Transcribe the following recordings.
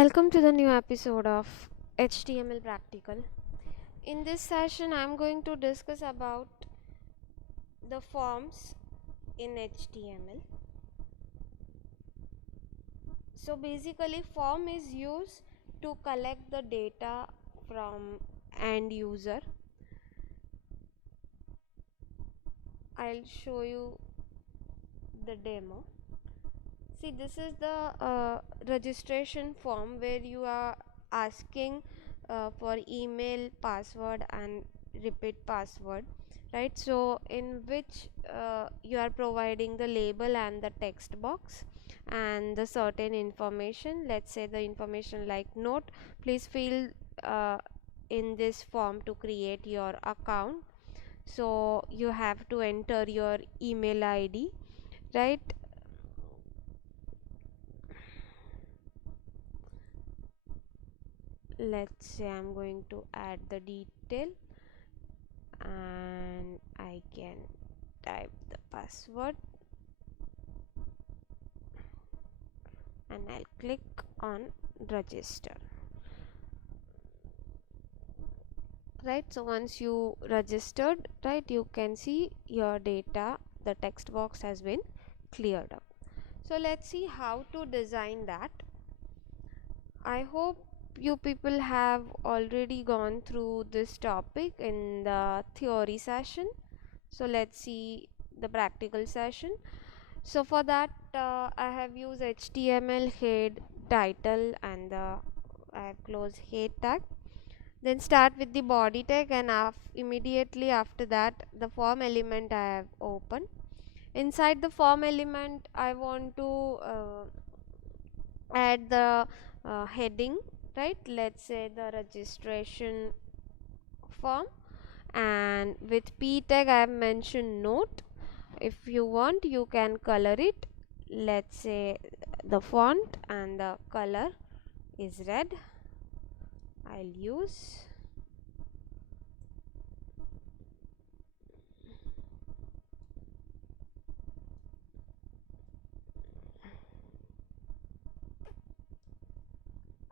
Welcome to the new episode of HTML Practical. In this session, I'm going to discuss about the forms in HTML. So basically, form is used to collect the data from end user. I'll show you the demo. See, this is the registration form where you are asking for email, password and repeat password, right? So in which you are providing the label and the text box and the certain information. Let's say the information like note, please fill in this form to create your account. So you have to enter your email ID, right? Let's say I'm going to add the detail and I can type the password and I'll click on register. Right, so once you registered, right, you can see your data, the text box has been cleared up. So let's see how to design that. I hope you people have already gone through this topic in the theory session. So let's see the practical session. So for that I have used HTML head, title and I have closed head tag. Then start with the body tag and immediately after that the form element I have opened. Inside the form element I want to add the heading, right? Let's say the registration form, and with p tag I have mentioned note. If you want you can color it. Let's say the font and the color is red. I'll use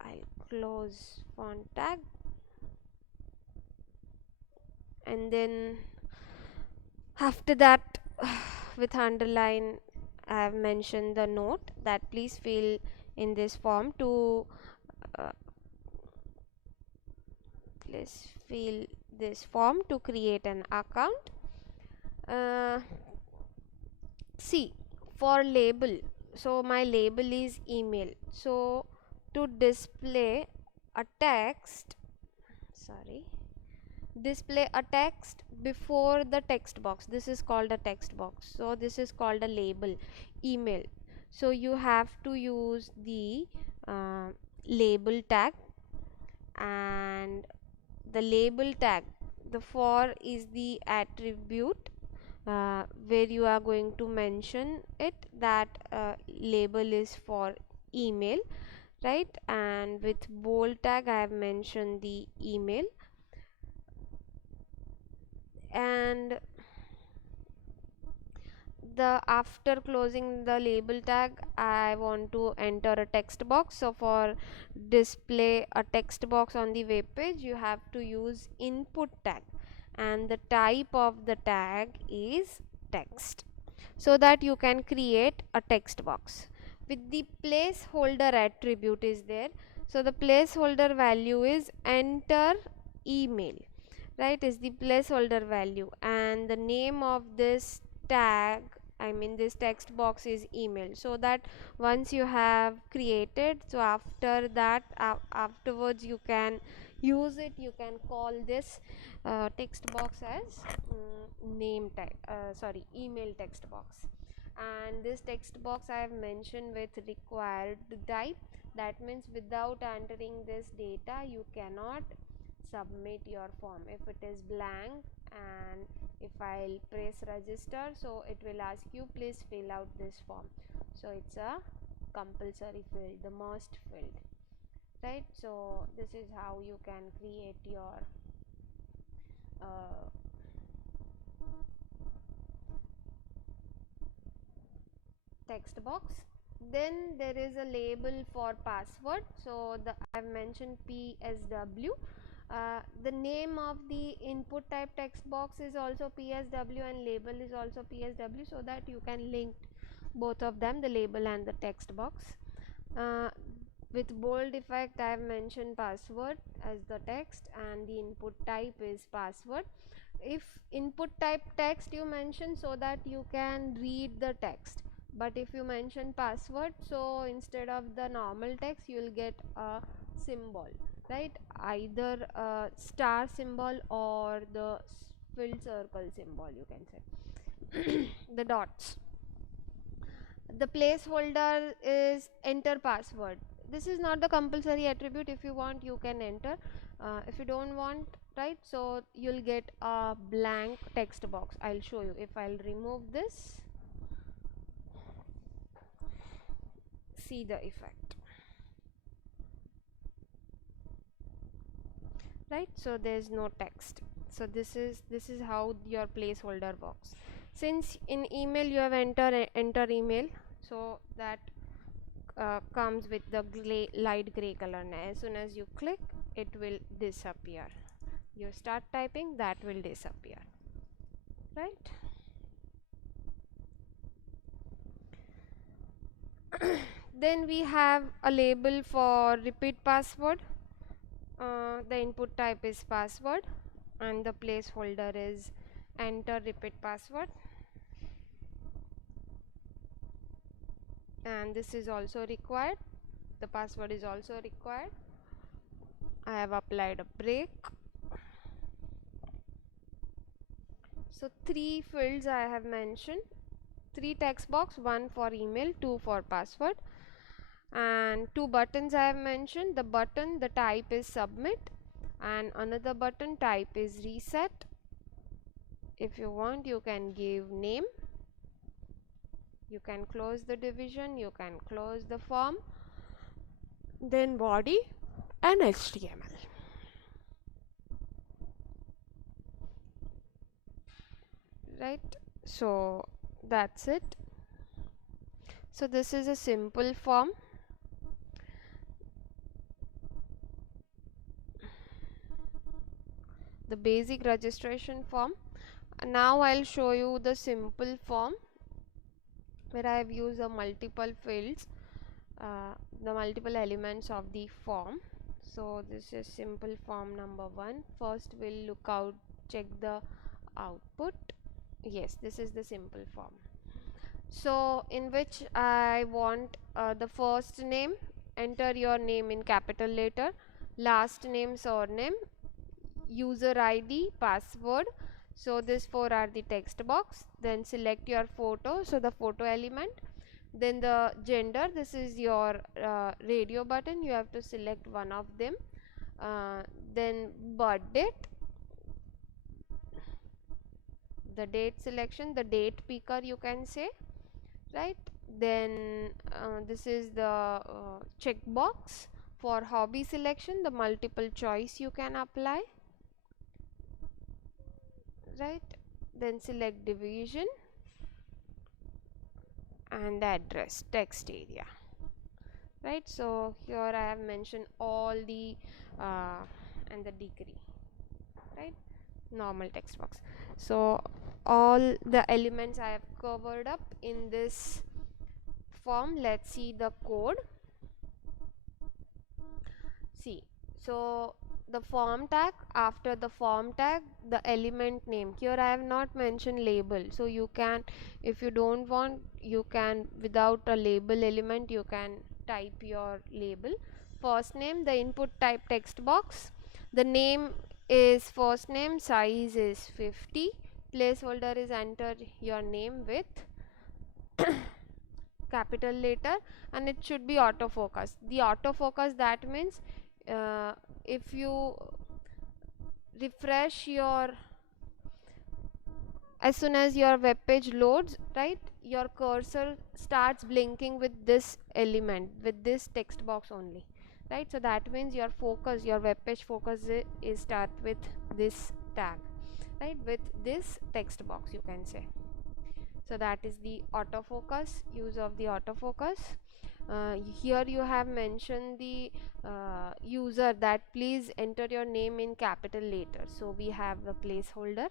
I'll close font tag, and then after that with underline I have mentioned the note that please fill in this form to uh, please fill this form to create an account. uh, See, for label, so my label is email. So to display a text, sorry, display a text before the text box, this is called a text box. So this is called a label, email. So you have to use the label tag, and the label tag, the for is the attribute where you are going to mention it that label is for email, right? And with bold tag I have mentioned the email, and the after closing the label tag I want to enter a text box. So for display a text box on the web page you have to use input tag, and the type of the tag is text, so that you can create a text box. With the placeholder attribute is there, so the placeholder value is enter email, right, is the placeholder value, and the name of this tag, I mean this text box, is email. So that once you have created, so after that afterwards you can use it, you can call this text box as name tag, sorry, email text box. And this text box I have mentioned with required type, that means without entering this data you cannot submit your form. If it is blank and if I'll press register, so it will ask you please fill out this form. So it's a compulsory field, the must field, right? So this is how you can create your uh, text box. Then there is a label for password. So I've mentioned PSW. The name of the input type text box is also PSW and label is also PSW, so that you can link both of them, the label and the text box. With bold effect, I have mentioned password as the text and the input type is password. If input type text you mention, so that you can read the text, but if you mention password, so instead of the normal text you will get a symbol, right? Either a star symbol or the filled circle symbol, you can say. The dots. The placeholder is enter password. This is not the compulsory attribute. If you want, you can enter. If you don't want, right, so you'll get a blank text box. I'll show you. If I'll remove this, see the effect, right? So there's no text. So this is how your placeholder works. Since in email you have enter email, so that comes with the light gray color. As soon as you click, it will disappear. You start typing, that will disappear, right? Then we have a label for repeat password. The input type is password and the placeholder is enter repeat password, and this is also required. The password is also required. I have applied a break. So 3 fields I have mentioned, 3 text box, 1 for email, 2 for password, and 2 buttons I have mentioned. The button, the type is submit, and another button type is reset. If you want, you can give name, you can close the division, you can close the form, then body and HTML. Right, so that's it. So this is a simple form. The basic registration form. Now I'll show you the simple form where I have used the multiple fields, the multiple elements of the form. So this is simple form number 1. First we'll look out, check the output. Yes, this is the simple form. So in which I want the first name, enter your name in capital letter, last name, surname, user ID, password. So this 4 are the text box. Then select your photo, so the photo element. Then the gender, this is your radio button, you have to select one of them. Then birth date, the date selection, the date picker you can say, right? Then this is the checkbox for hobby selection, the multiple choice you can apply, right? Then select division and the address, text area, right? So here I have mentioned all the and the degree, right? Normal text box. So all the elements I have covered up in this form. Let's see the code. See, so the form tag, after the form tag, the element name. Here I have not mentioned label, so you can, if you don't want, you can without a label element you can type your label. First name, the input type text box, the name is first name, size is 50, placeholder is enter your name with capital letter, and it should be autofocus. The autofocus, that means if you refresh your, as soon as your web page loads, right, your cursor starts blinking with this element, with this text box only, right? So that means your focus, your web page focus is start with this tag, right, with this text box you can say. So that is the autofocus, use of the autofocus. Here you have mentioned the user that please enter your name in capital letter, so we have a placeholder.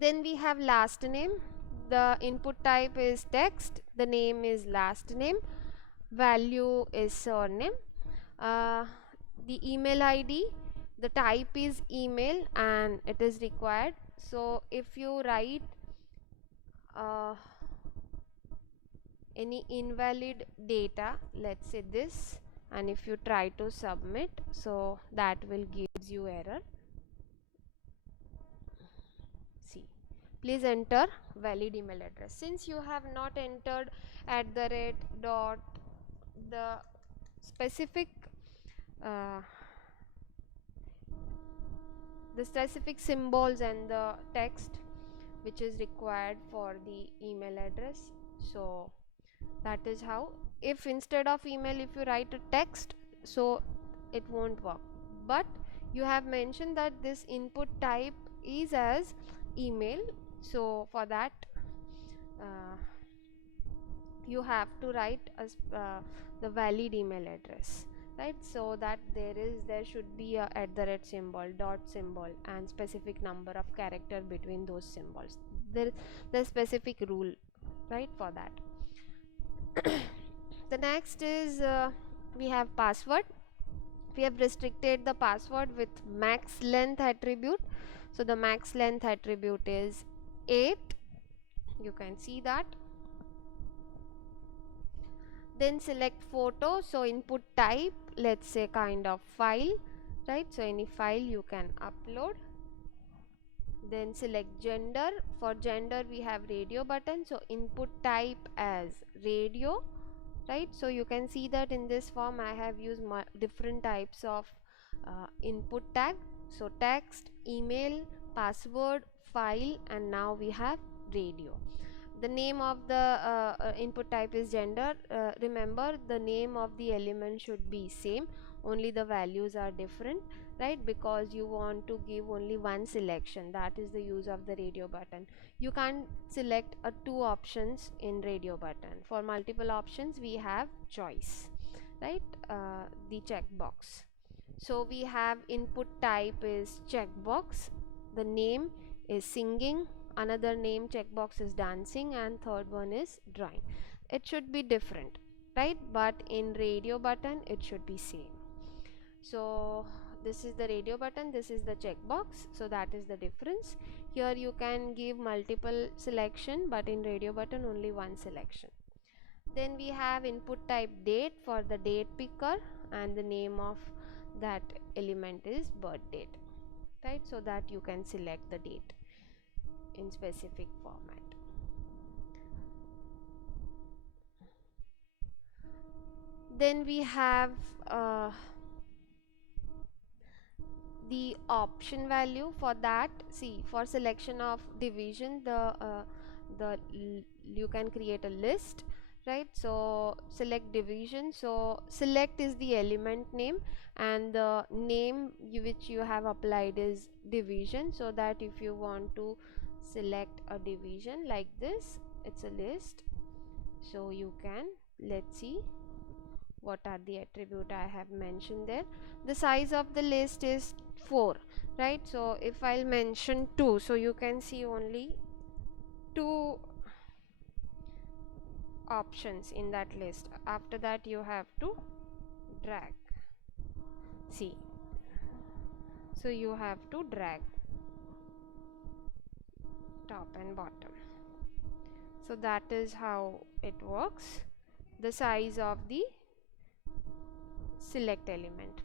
Then we have last name. The input type is text, the name is last name, value is surname. The email ID, the type is email and it is required. So if you write any invalid data, let's say this, and if you try to submit, so that will gives you error. See, please enter valid email address. Since you have not entered at the rate dot the specific uh, symbols and the text which is required for the email address, so that is how. If instead of email if you write a text, so it won't work. But you have mentioned that this input type is as email, so for that you have to write as the valid email address, right? So that there should be a @ symbol, dot symbol and specific number of character between those symbols. There's specific rule, right, for that. The next is we have password. We have restricted the password with max length attribute. So the max length attribute is 8, you can see that. Then select photo, so input type, let's say kind of file, right? So any file you can upload. Then select gender. For gender we have radio button, so input type as radio, right? So you can see that in this form I have used different types of input tag. So text, email, password, file, and now we have radio. The name of the input type is gender. Remember, the name of the element should be same, only the values are different, right? Because you want to give only one selection, that is the use of the radio button. You can't select two options in radio button. For multiple options we have choice, right? The checkbox. So we have input type is checkbox, the name is singing, another name checkbox is dancing, and third one is drawing. It should be different, right? But in radio button it should be same. So this is the radio button, this is the checkbox, so that is the difference. Here you can give multiple selection, but in radio button only one selection. Then we have input type date for the date picker, and the name of that element is birth date, right? So that you can select the date in specific format. Then we have the option value. For that, see, for selection of division, you can create a list, right? So select division, so select is the element name and the name which you have applied is division, so that if you want to select a division like this, it's a list, so you can, let's see what are the attribute I have mentioned there. The size of the list is 4, right? So if I'll mention 2, so you can see only 2 options in that list. After that you have to drag, see, so you have to drag top and bottom. So that is how it works, the size of the select element.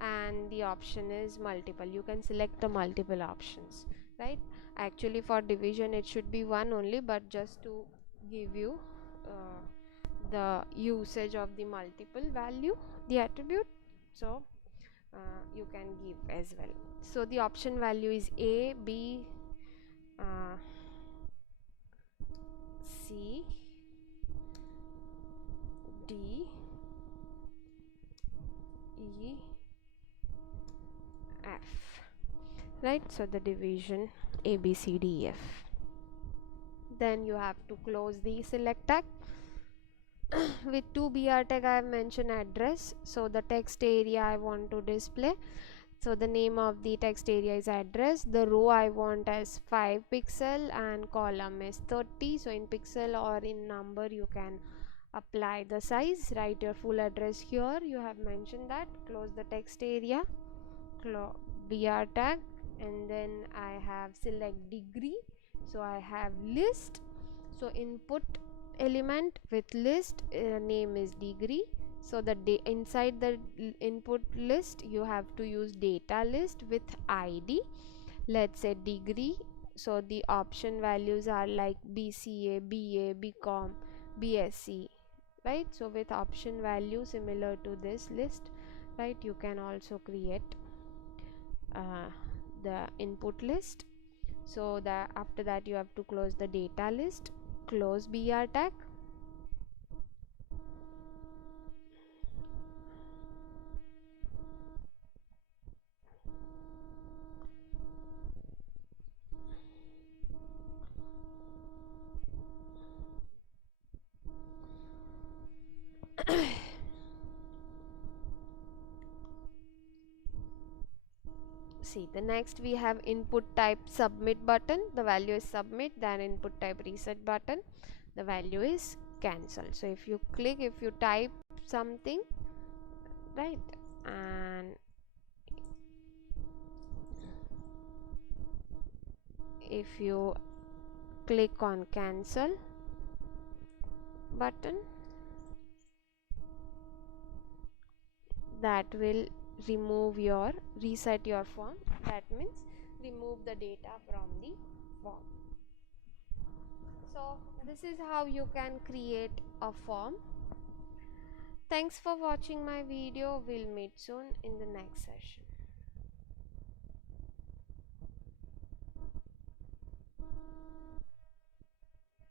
And the option is multiple, you can select the multiple options, right? Actually for division it should be one only, but just to give you the usage of the multiple value, the attribute, so you can give as well. So the option value is A, B, C, D, E, F, right? So the division A, B, C, D, E, F. Then you have to close the select tag. With to BR tag I have mentioned address, so the text area I want to display, so the name of the text area is address, the row I want as 5 pixel and column is 30. So in pixel or in number you can apply the size, write your full address here, you have mentioned that, close the text area, BR tag, and then I have select degree, so I have list, so input element with list name is degree, so the inside the input list you have to use data list with id, let's say degree, so the option values are like BCA, BA, BCom, BSc, right? So with option value similar to this list, right, you can also create the input list. So that after that you have to close the data list, close BR tag. See, the next we have input type submit button, the value is submit, then input type reset button, the value is cancel. So if you click, if you type something, right, and if you click on cancel button, that will reset your form, that means remove the data from the form. So this is how you can create a form. Thanks for watching my video. We'll meet soon in the next session.